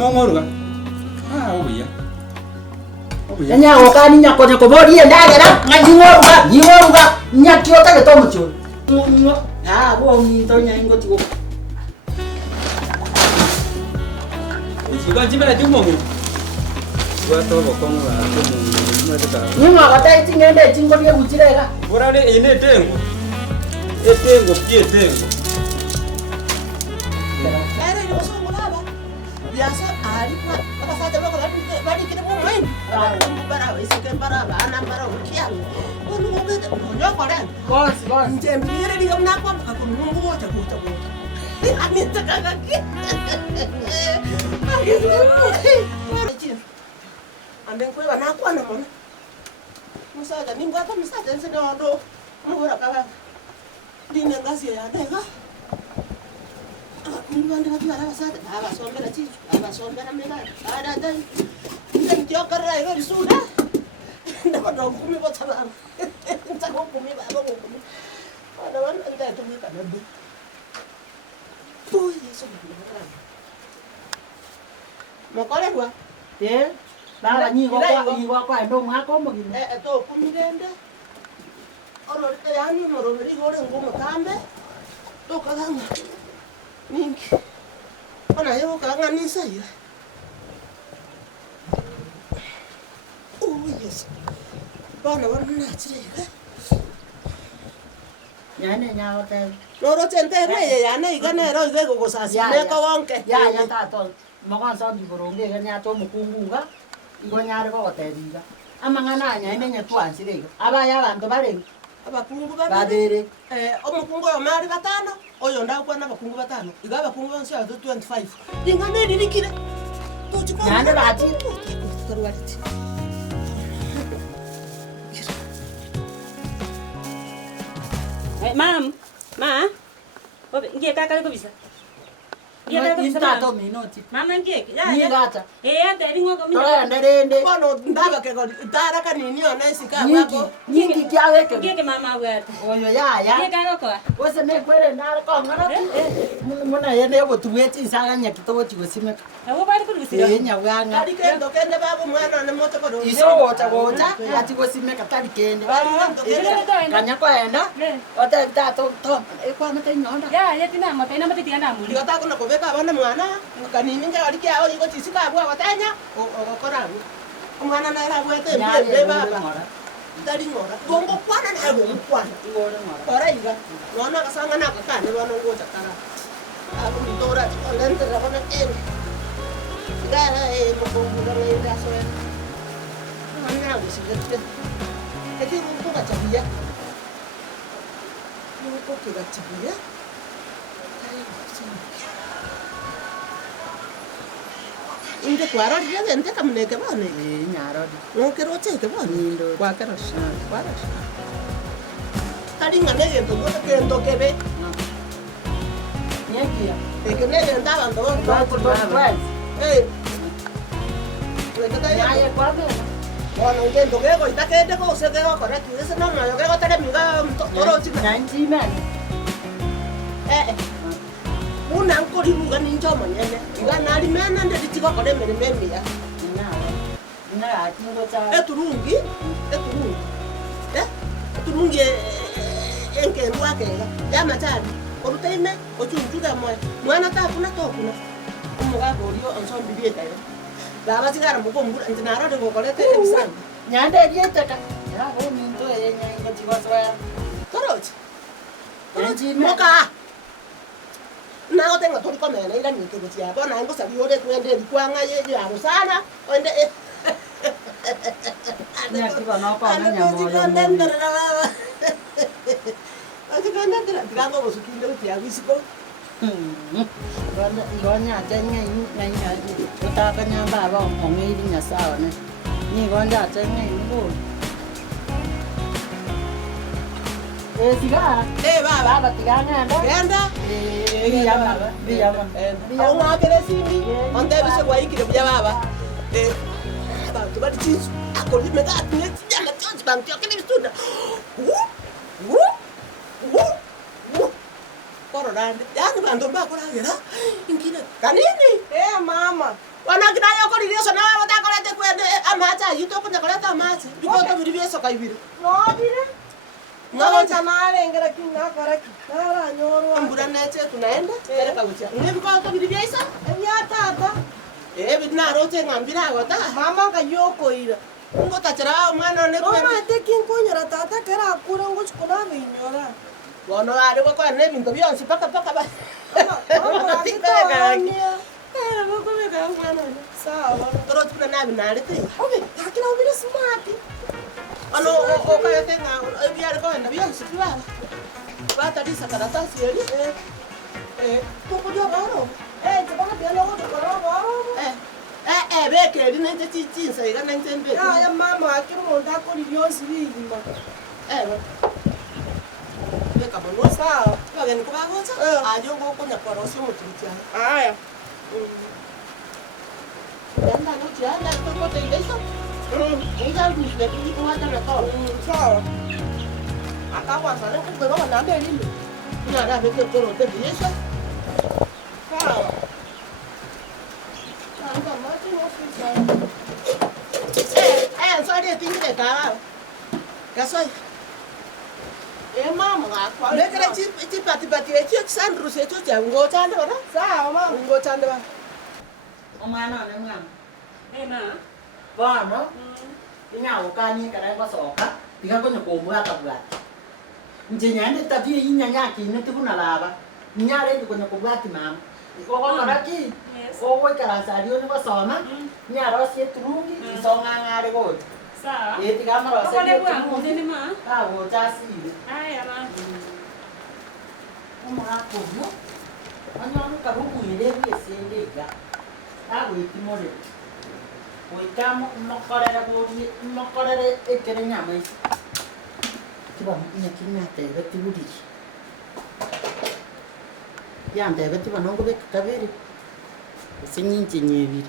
mongoruga. Obuya. Obuya. Nya okani nyakone ko bodi ndagera nganyingoruga nyakyo tage to mucho. Bo nto nyango tigo. Siga jimela dimongo. Gua to bokonga to mo. Nyuma kata itingende chingoli kuchirega. Burale ine tengo. Etengo pietengo. Era yo soy mulaba. Biasa ari apa saja lo kalau balik kita mau main. Para wis kan para anak para ukian. Ono ngombe nyo koren. Bos. Jempire di ngomna ko aku nunggu mo jago. Ani takagaki. Ari dulu. Andeng ko bana ko ana mon. Musa ga ninga ko musa den se do. Mo ora ka. Dine ngasi ya nega. Muluan dengan tuara basah, sombera cicu, sombera mega, ada. Dan tiok kerai lo sudah. Dapat dong kumi buat sabar. Tak kumi apa kumi. Ada mana ada itu kita ada. Tuh ya sudah. Mau kau gua? Ya. Bala nyi ko ndo ngako mo gini. To kumi dende. Oro yani moro beri gore ngomo kambe. To kaganga. Mingi. Ona yo kanganisa ya. Oh yes. Bana wana chirega. Nyane nyawo te. Loro tentere ya yana igane ro igego gosasi ne ko wonke. Ya ta to. Mogan sa di boronge nya to mukunguga. Igo nyare ko teriga. Amangana nyane nya twansirega. Aba ya bantu barenge. Abakungu babere. Omukungu omari batano. Oyo ndakwa n'abakungu batano. Iga abakungu bonse ado 25. Ingane dirikire. Tuchiko. Nyane bati. Karwati. Mam. Ma. Ngie kakale ko bisa. Ngie kakale ko bisa. Ista to minoti. Mama ngie. Ya. Ni gata. Ande ringo ko mina. Toya nderende. Kono ndaba ke ko tara kanini ona isika bako. Nyingi kyawe ke. Ngie ke mama wete. Oyo ya. Ngie kakale ko. Wose ne kwere ndara ko ngara. Muna yene go tuweti sanga nyakito chigosime. Ewo bali ko bisira. Nyawanga. Ari kendo kende babo mwana ne moto ko do. Iso wota ati gosime katari kende. Kanya ko enda. Ota tato to. Kwa mate nyonda. Ya, ya tina mate na mate tina muri. Igata kuna ko beka bana mwana. Kanini nja ari kya oyi ko tisika bwa watanya. O kora. Mwana na era bwete mbe baba. Dari ngora. Gongo kwana na go kwana. Ngora ngora. Ora iga. Nona kasanga na kakane bana ngo chakara. Aku ditora olente ra bana en. Gara mo ko nda so. Mana wisi gete. Eti ko ka chabia. Ko ka chabia. Inde kwara dia dente kamne ke bane. Nyaro. No kero che ke bane. Kwa kero sha. Kwara sha. Tadi ngane ke ndo kebe. Nyekia. Ke ne ndaba ndo. Eh. Nyaye kwa be. Ono ngendo kego itakende ko se kego correct. Ese no yo kego tere miga toro chika. 90 men. Una ancora lunga ninja manyene. Iga nali mena ndi chika kore mere memi ya. Na atingo cha. Turungi. Turungi enke ndwake ya matani. Orutaime ochunjuga mwe. Mwana ta kuna to kuna. Umuga gorio onso bibiye kayo. Baba sigara muko mbura ntinara de gokolete exam. Nyande dietaka. Ya ho minto yenya ingo tiwaswa. Torochi. Torochi moka. Na otenga tori komena ila ni kego ya bona ngo sabi ode twende kwanga ye ya sana. Onde Nya kiba no pa na nyamo. Ndira ndirango bosukinde uti awisiko. Gonya tenge nya utaka nya baba ongiri nya sawa ne. Ni gonya tenge ngo. Sigara. Baba tigana ndo. Genda. Biyama. Au ngakere sindi. Onde bise kwa ikire bya baba. Abantu bari chizu. Akoli mega atneti jana tsanzi bantu yakene bisuda. Koro dande. Yani bantu mbakora ngera. Inkine. Kanini? Mama. Ona kinayo ko ririoso na wata kolete kwende amacha yito kunya kolete amacha. Bikoto biribieso kaibiri. No dire. No chamare ngara kinga karaki. Tara nyoro. Ambura neche tunaenda. Tere kabucha. Nge bikoto biribieso? Ya tata. Bidna rote ngambira gota. Mama ka yoko ira. Ngo tachara mwana ne kwende. Mama te kin kunyara tata kera akura ngo chukuna binyora. Bono ari ko ne binto bionsi paka ba. Mama tikara garaki. Boko mega mwana. Sawa. Toro tuna nabi narete. Obe, hakina ubire smart. Ano o kaya tenga biar ko na bionsi tuwa. Bata disa karatasi yeli. Tuko jo baro. Tibaka bialo ko baro. Beke ri nente chinsa iga nente mbe. Ya mama akiri mo da ko ririosi bigima. Beka bono sawa. Kage ni kuba gocha. Ajo go ko nyakoro si mututia. Aya. Yanda no tia la ko te ileso. Ija ni le ni ko wata na ko. Sawa. Akawa sana ko be ba na be ni. Ina da be ko ro te ileso. Sawa. Anga ma ti no si sawa. So dia tinggal dah. Kasoi. Mama ngakwa. Le kira ci pati-pati e ci sandru se ci ngo chande bana. Sawa mama. Ngo chande ba. Omana ne ngam. Ma. Ba no. Nya o ka ni kara ko so ka. Tiga ko nyoko mu ata bwa. Nje nyande tapi yinya nyaki ne tu na laba. Nya re ko nyoko bwa ti mama. Ko ko kara ki. Ko ko kara sa dio ne ko so ma. Nya ro se turungi so nga re ko. Sawa. Tiga ma ro se. Ko le bwa mo ne ma. Ka wo ja si. Aya ma. Uma ko mo. Anya no ka ru ku ile bi se le ga. Ta wo ti mo le. Oi kamo no korera bodi no korera e kere nyama isi. Tiba ina kinna te beti budi. Ya ande beti ba nongo be kabere. Sinyin tinyebi.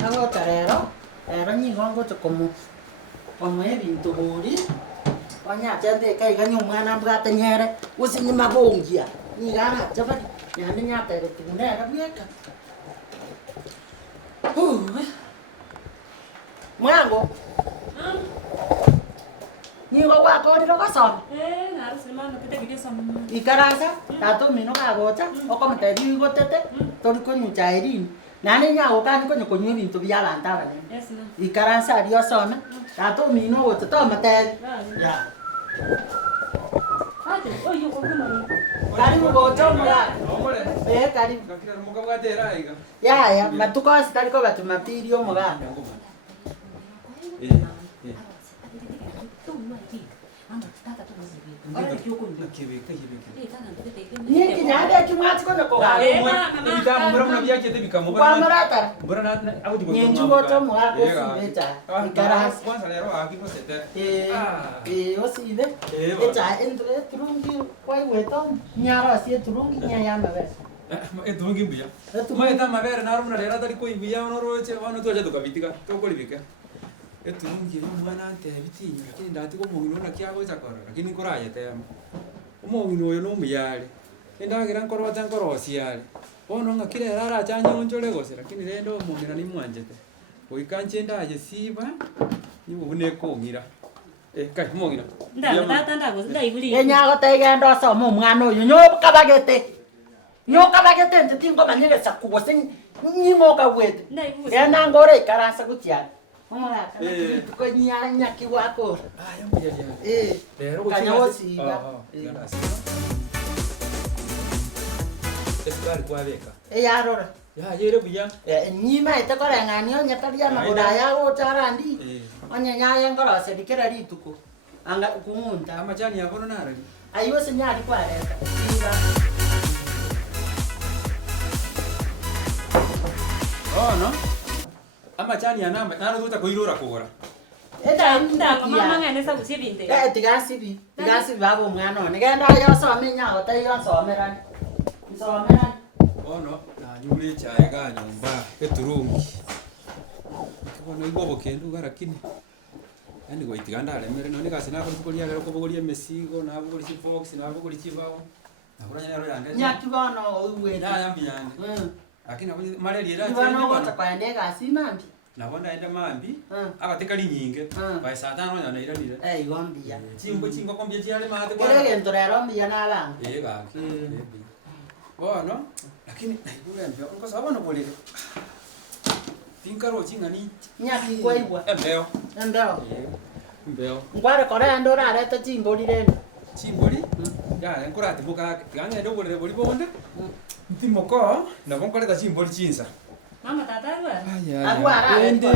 Ako tarero, ero ni ngongo to como e vinto bori. Onya chande kai ga nyuma na bra tanyere, usi ni mabongia. Ni gara chapa, ya ni nya tere tu ne ra bieka. Mwango. Ni go wa ko ro ka son. Na sema na pete video sama. Ikarasa, tato mino ka gocha, o como te digo tete, tori ko nyu chairin. Nani nya o kan ko nyu ko nyu vinto bia la ntara ne. Yes na. Ikarasa dio son. Tato mino o to mate. Ya. Ate, oyo ko kuma. Karibu gocha mura. Omole. Karibu. Kakira muka bwatera iga. Ya, matuko asitari ko batu matirio muga. Ni kinyade chumati ko ko. Kwa marata. Nyenju gocha muga ko sibecha. Ikaras. Oside. Echa entre turungi kwai weto. Nyara si turungi nyaya mabe. Turungi mbuya. Maeta mabere narumna rera tari ko imbuya onoroche wano toja tukabitika. Tokolibika. Turungi umwana ante bitinyo lakini ndati ko mungino nakiago chakora lakini koraye tema. Umongino oyo no muyale. Endagira nkorota nkorosiale. Bono ngakire rara chanyo njole gose lakini rendo mungina ni mwanjete. Oikanje ndaje siba nibo bune kongira. Kai mongina. Ndago ndaibuli. Enyago tegendo somo umwana oyo nyoka bagete. Nyoka bagete ntingo manyere sakugose nyimo kawete. Ena ngore ikarasa gutiana. Mama ko nyara nyaki wako. Ya. Pero kanyawo siba. Estar kwa beka. Yarora. Ya yere buya. Nyima itakora ngani onya taria na godaya go tarandi. Onya nyaya ngora se dikera rituko. Anga kumunta. Amachani yakono nara. Ayo se nyari kwa reka. Oh no. Amachani anamba naro tuta koirora kugora. mama ngene sabu sibinde. Tigasibi babo mwana one. Genda yo some nyago ta yo some ran. Some ran. Ono na nyule chae ga nyumba eturungi. Kono igobo kendu garakini. Ani go itiganda remere none gasina ko kukolia gero ko bogolia mesigo na bogoli chi fox na bogoli chi bao. Na kuranya nero yange. Nyaki bana uwe. Na yambi yange. Lakini abo malaria ira. Bana wata kwa ndega simambi. Nabona enda mambi agatekali nyinge by satana nya na iranire yombia chingo kombia chiale mate kwa kile gento rero mbia na bang ga bueno lakini naibura mbio kwa sababu no bolile finkaro chingani nyaki kwa ibwa embeo ngware kore ando rare ta chimboli reno chimboli ya enkurati buka ganga ndo bolile boli bonde ntimoko na bonkore ta chimboli chinsa Mama tatarwa. Agwara. Ende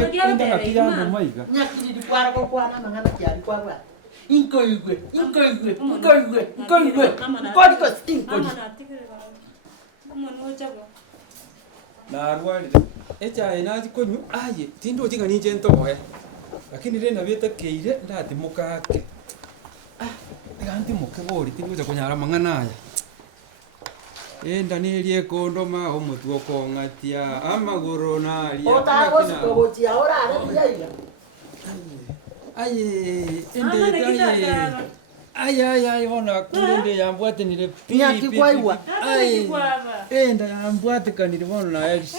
nakira ndo maiga. Nyakiri dikwara ko kwana mangana kyari kwara. Inkoigwe. Kodi ko sting kodi. Mama natikire ba. Mama no chabo. Na rwali. Echa ina jikonyu aye tindo jinga ni jento boye. Lakini rena beta keire ndati mukake. Tiganti mukebori tinguza kunyara mangana aya. Enda nirie kondoma omutuo kongatia amaguru naria Otago sikogotia orare kuyaira. Aye ona kunde yambwate nile pipi. Enda yambwate kanire bona ex.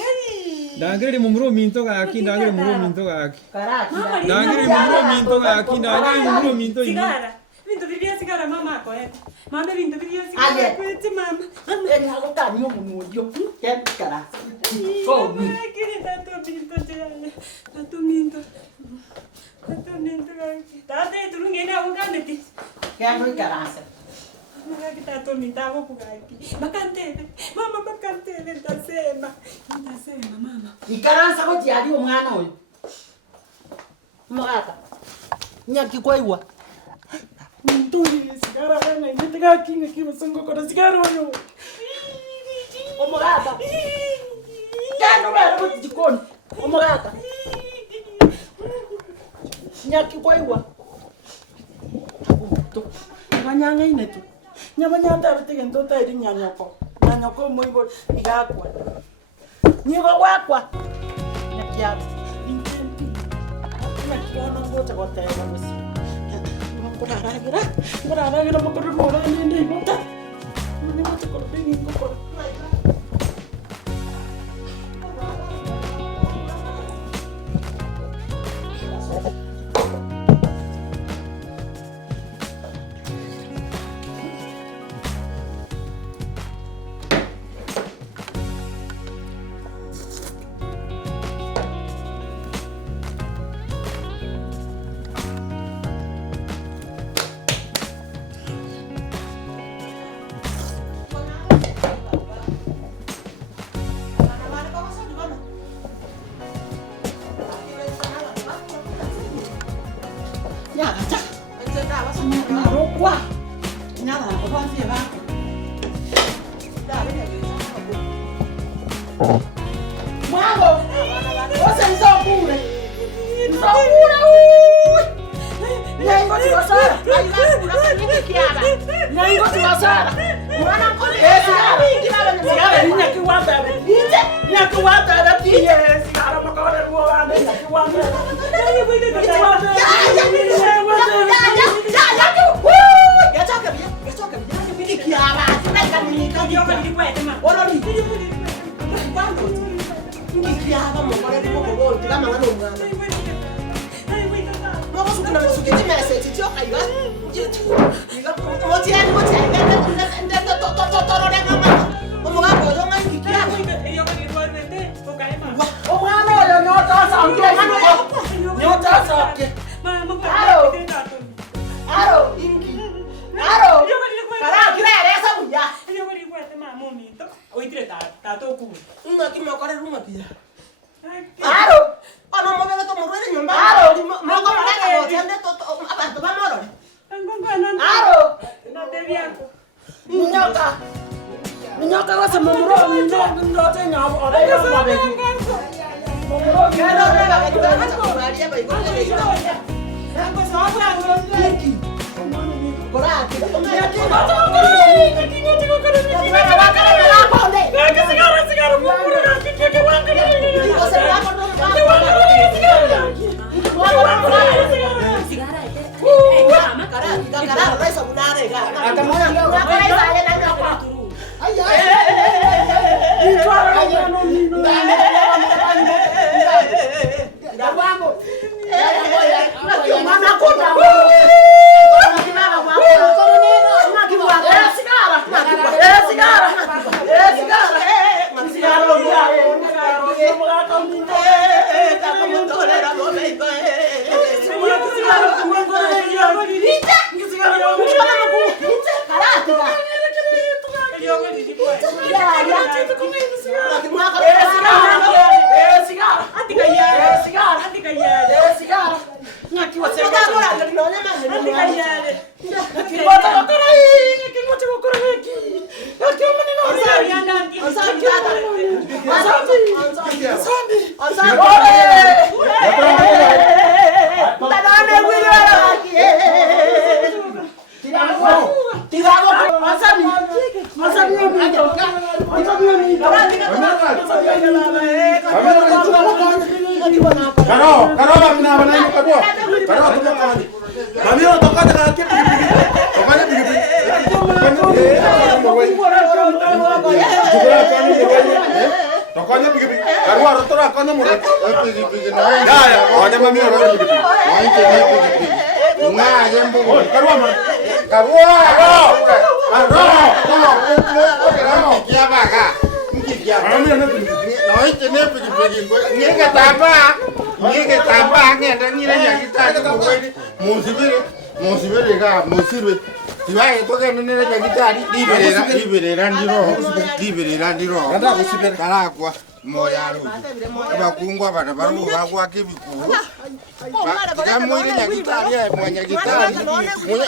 Dangere mumuro minto gaki dangere mumuro minto gaki. Dangere mumuro minto gaki dangere mumuro minto ini. Vinto vivia sigara mama ko Mama vinto vivia sigara ko mama. Eni hago kanyo munudio. Ken kara. Ko mi. Tato minto. Tate turungene augandeti. Ken karasa. Mama tato minto ago pugaki. Bakantele. Mama bakantele ntasema. Ntasema mama. Ikaransa ko tiari omwana oyo. Mugaka. Nyaki kwaigwa. Nduri sigara bana ndega kinga kibasango kora sigara oyo. Omugaka. Kano bera ko jikoni. Omugaka. Nyaki kwaigwa. To. Banyanga inetu. Nyabanyanda bitege ndota iri nyanyako. Nyanyako moibo igakwa. Nyigo wakwa. Nyaki ya. Intempi. Nyaki ya ngota kotela musi. Kuraragira makuru mora nende ngota. Mune mate ko pingi ko.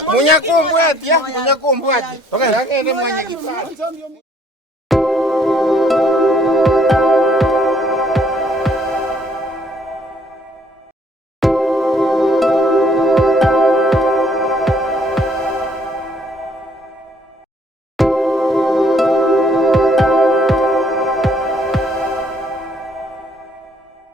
Munya kumbuat ya, munya kumbuat. Oke, ini munya kita.